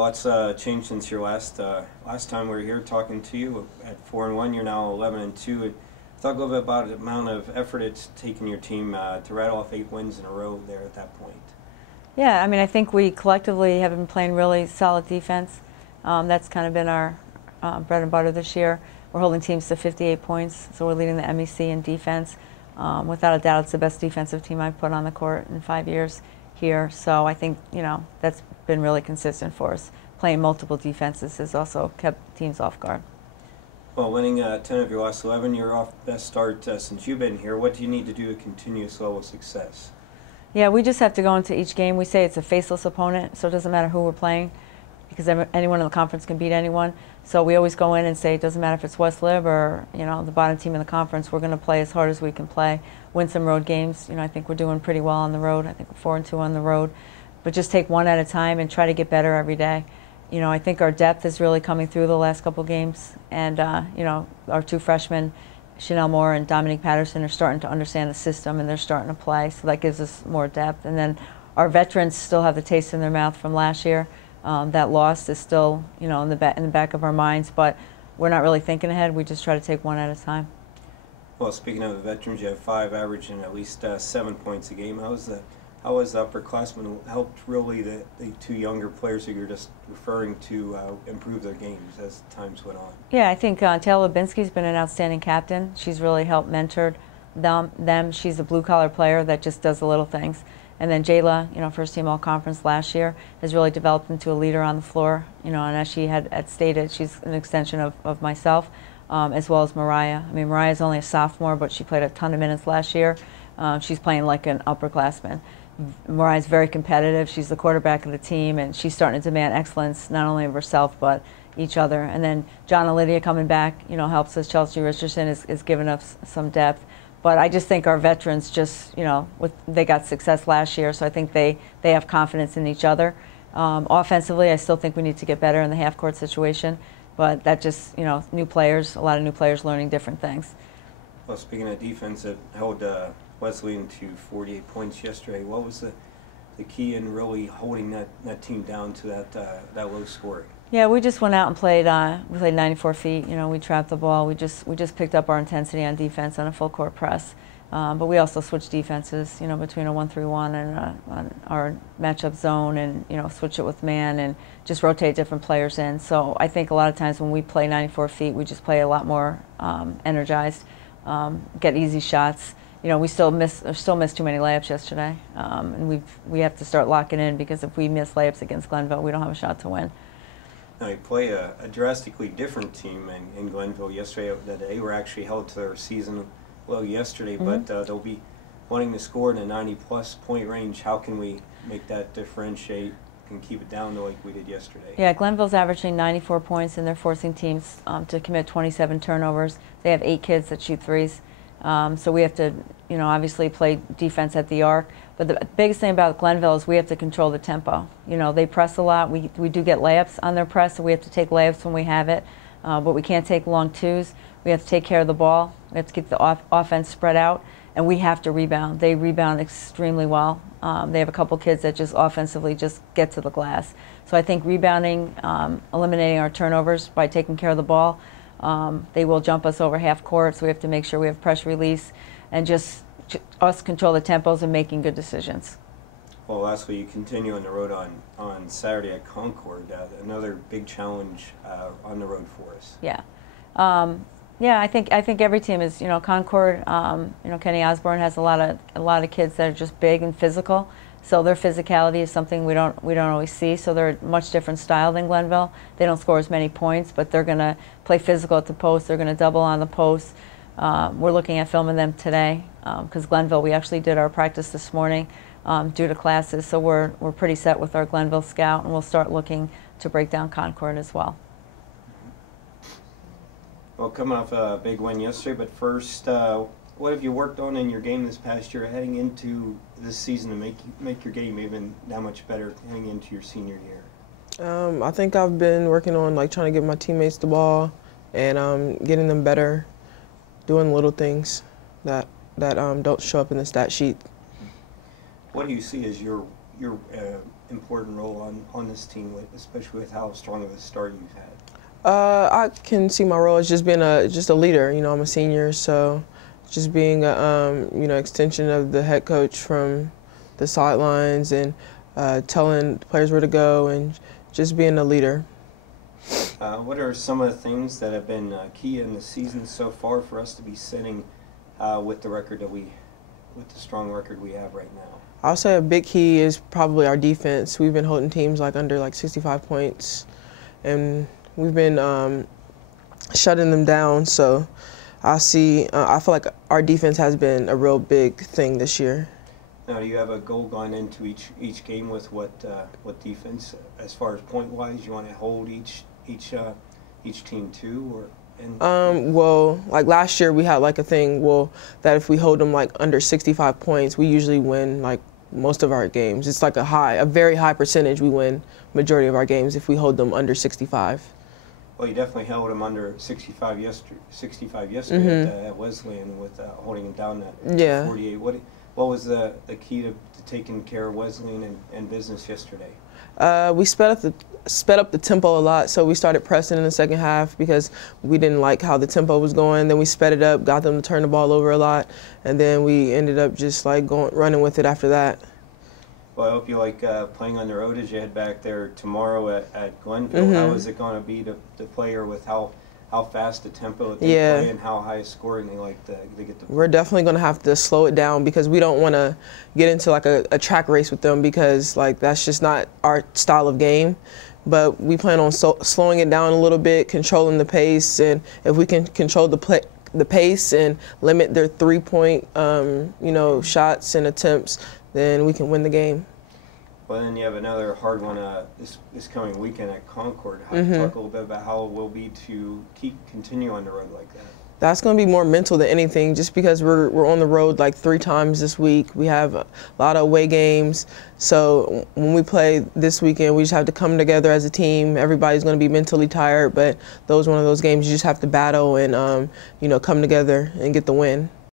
lots changed since your last time we were here talking to you. At 4-1, you're now 11-2. Talk a little bit about the amount of effort it's taken your team to rattle off 8 wins in a row there at that point. Yeah, I mean, I think we collectively have been playing really solid defense. That's kind of been our bread and butter this year. We're holding teams to 58 points, so we're leading the MEC in defense. Without a doubt, it's the best defensive team I've put on the court in 5 years here. So I think, you know, that's been really consistent for us. Playing multiple defenses has also kept teams off guard. Well, winning 10 of your last 11, you're off best start since you've been here. What do you need to do to continue this level of success? Yeah, we just have to go into each game. We say it's a faceless opponent, so it doesn't matter who we're playing, because anyone in the conference can beat anyone. So we always go in and say it doesn't matter if it's West Lib or, you know, the bottom team in the conference. We're going to play as hard as we can play, win some road games. You know, I think we're doing pretty well on the road. I think we're 4-2 on the road, but just take one at a time and try to get better every day. You know, I think our depth is really coming through the last couple games, and you know, our 2 freshmen, Chanel Moore and Dominique Patterson, are starting to understand the system and they're starting to play, so that gives us more depth. And then our veterans still have the taste in their mouth from last year. That loss is still, you know, in the back of our minds, but we're not really thinking ahead. We just try to take one at a time. Well, speaking of the veterans, you have 5 averaging at least 7 points a game. How has the upperclassmen helped really the 2 younger players who you're just referring to improve their games as times went on? Yeah, I think Taylor Lubinsky's been an outstanding captain. She's really helped mentor them. She's a blue-collar player that just does the little things. And then Jaila, you know, first team all-conference last year, has really developed into a leader on the floor. You know, and as she had stated, she's an extension of myself, as well as Mariah. I mean, Mariah's only a sophomore, but she played a ton of minutes last year. She's playing like an upperclassman. Mariah's very competitive. She's the quarterback of the team, and she's starting to demand excellence not only of herself but each other. And then John and Lydia coming back, you know, helps us. Chelsea Richardson is giving us some depth. But I just think our veterans just, you know, they got success last year, so I think they have confidence in each other. Offensively, I still think we need to get better in the half-court situation, but that just, you know, new players, a lot of new players learning different things. Well, speaking of defense, it held Wesleyan to 48 points yesterday. What was the key in really holding that team down to that low score? Yeah, we just went out and played. We played 94 feet. You know, we trapped the ball. We just picked up our intensity on defense on a full court press. But we also switched defenses. You know, between a 1-3-1 and our matchup zone, and you know, switch it with man and just rotate different players in. So I think a lot of times when we play 94 feet, we just play a lot more energized, get easy shots. You know, we still miss too many layups yesterday, and we have to start locking in, because if we miss layups against Glenville, we don't have a shot to win. Now, you play a drastically different team in Glenville yesterday. That they were actually held to their season low yesterday, but they'll be wanting to score in a 90-plus point range. How can we make that differentiate and keep it down to like we did yesterday? Yeah, Glenville's averaging 94 points, and they're forcing teams to commit 27 turnovers. They have 8 kids that shoot threes. So we have to, you know, obviously play defense at the arc. But the biggest thing about Glenville is we have to control the tempo. You know, they press a lot. We do get layups on their press, so we have to take layups when we have it. But we can't take long twos. We have to take care of the ball. We have to keep the offense spread out, and we have to rebound. They rebound extremely well. They have a couple kids that just offensively just get to the glass. So I think rebounding, eliminating our turnovers by taking care of the ball. They will jump us over half court, so we have to make sure we have pressure release and just us control the tempos and making good decisions. Well, lastly, you continue on the road on Saturday at Concord. Another big challenge on the road for us. Yeah, yeah. I think every team is. You know, Concord. You know, Kenny Osborne has a lot of kids that are just big and physical. So their physicality is something we don't always see. So they're a much different style than Glenville. They don't score as many points, but they're going to play physical at the post. They're going to double on the post. We're looking at filming them today, because Glenville, we actually did our practice this morning due to classes. So we're pretty set with our Glenville scout, and we'll start looking to break down Concord as well. Well, coming off a big win yesterday, but first, what have you worked on in your game this past year, heading into this season, to make your game even that much better heading into your senior year? I think I've been working on trying to give my teammates the ball and getting them better, doing little things that don't show up in the stat sheet. What do you see as your your important role on this team, especially with how strong of a start you've had? I can see my role as just being just a leader. You know, I'm a senior, so just being a you know, extension of the head coach from the sidelines and telling the players where to go and just being a leader. What are some of the things that have been key in the season so far for us to be setting with the strong record we have right now? I'll say a big key is probably our defense. We've been holding teams under 65 points, and we've been shutting them down. So I feel like our defense has been a real big thing this year. Now, do you have a goal going into each game with what defense, as far as point wise, you want to hold each team to, or? Well, like last year we had like a thing, that if we hold them like under 65 points, we usually win like most of our games. It's like a very high percentage we win majority of our games if we hold them under 65. Well, you definitely held them under 65 yesterday at Wesleyan with holding them down at 48. What was the key to taking care of Wesleyan and business yesterday? We sped up the tempo a lot, so we started pressing in the second half because we didn't like how the tempo was going. Then we sped it up, got them to turn the ball over a lot, and then we ended up just like running with it after that. Well, I hope you like playing on the road as you head back there tomorrow at Glenville. How is it going to be to play here with how fast the tempo they play and how high a scoring they get to play? We're definitely going to have to slow it down because we don't want to get into like a track race with them because like that's just not our style of game. But we plan on slowing it down a little bit, controlling the pace, and if we can control the pace and limit their three-point shots and attempts, then we can win the game. Well, then you have another hard one this coming weekend at Concord. Talk a little bit about how it will be to continue on the road like that. That's going to be more mental than anything, just because we're on the road like 3 times this week. We have a lot of away games. So when we play this weekend, we just have to come together as a team. Everybody's going to be mentally tired, but one of those games you just have to battle and come together and get the win.